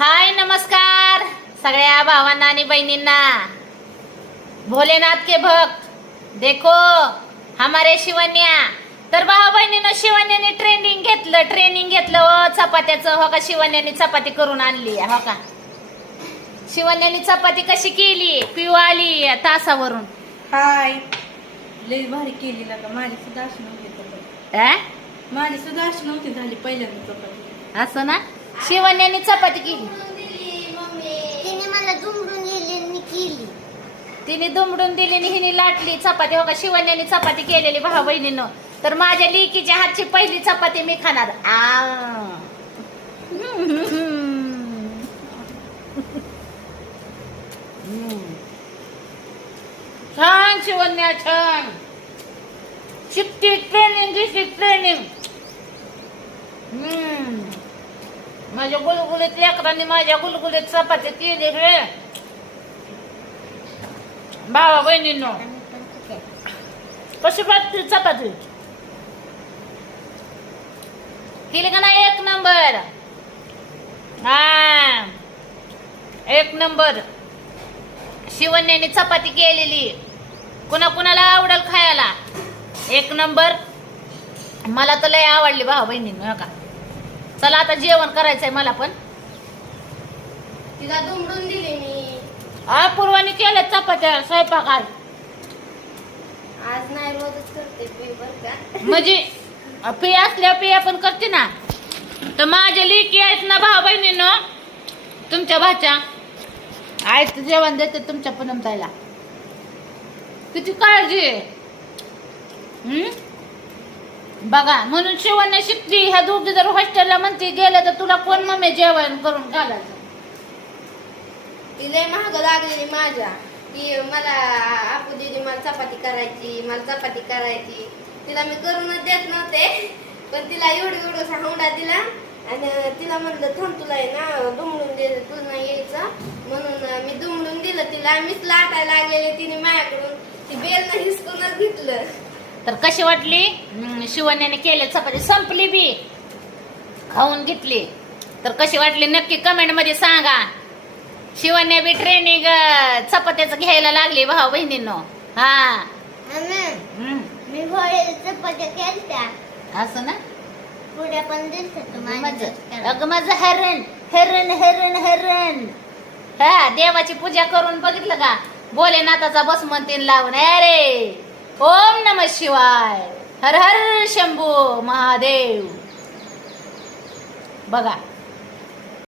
हाय नमस्कार सगळ्या भावांना आणि बहिणींना। भोलेनाथ के भक्त देखो हमारे शिवन्या। तर भाऊ बहिणीनं शिवन्याने ट्रेनिंग घेतलं हो चपात्याचं। हो का, शिवन्याने चपाती करून आणली। हो का, शिवन्याने चपाती कशी केली पिऊ आली तासावरून। हाय, लई भारी केली ना का? माझी सुद्धा अशी नव्हती चपाती। माझी सुद्धा अशी नव्हती झाली पहिल्यांदा चपाती। असं ना, शिवन्याने चपाती केली। तिने मला दुमडून केली। तिने दुमडून दिली आणि हिने लाटली चपाती। हो का, शिवन्याने चपाती केलेली भाऊ बहिणीनं। तर माझ्या लेकीच्या हातची पहिली चपाती मी खाणार। छान शिवन्या, छान शिकती, ट्रेनिंग। माझ्या गुलगुलीत लेकरांनी माझ्या गुलगुलीत चपाती केली रे भावा बहिणींनो। कशी वाटते चपाती? केली का नाही? एक नंबर। हा, एक नंबर शिवन्याने चपाती केलेली। कुणाला आवडेल खायला? एक नंबर। मला तर लय आवडली भाऊ बहिणींनो। का चला आता जेवण करायचंय मला पण। तिला दुमडून दिली मी। पूर्वाने केल्या चपात्या स्वयंपाक आज नाही, रोजच करते बर का। म्हणजे पिया असल्या पिया पण करते ना। तर माझ्या लेकी आहेत ना भाऊ बहिणींनो, तुमच्या भाच्या आहेत, जेवण देते तुमच्या पूनमताईला। किती काळजी आहे बघा। म्हणून शिवण्या शिकली। ह्या दोघी जर हॉस्टेलला म्हणते गेलं तर तुला कोण मम्मी जेवण करून घालायचं? ती लय महाग लागलेली माझ्या। की मला आपू दीदी मला चपाती करायची। तिला मी करूनच देत नव्हते, पण तिला एवढा हुंडा दिला आणि तिला म्हणलं थांब, तुला आहे ना दुमडून दे, तुला नाही यायचं म्हणून मी दुमडून दिलं तिला। मीच लाटायला लागलेले, तिने माझ्याकडून ती बेलनं हिसकूनच घेतलं। तर कशी वाटली शिवण्याने केले चपाती? संपली बी, खाऊन घेतली। तर कशी वाटली नक्की कमेंट मध्ये सांगा। शिवण्या बी ट्रेनिंग चपात्याचं घ्यायला लागली भाऊ बहिणींनो। हा, मी भोळ्याला चपात्या केलत्या असं ना। पुढे पण दिसत अगं माझं हरण। हा, देवाची पूजा करून बघितलं का? भोलेनाथाचा बसमंतीन लावून अरे ओम नमः शिवाय, हर हर शंभू महादेव। बघा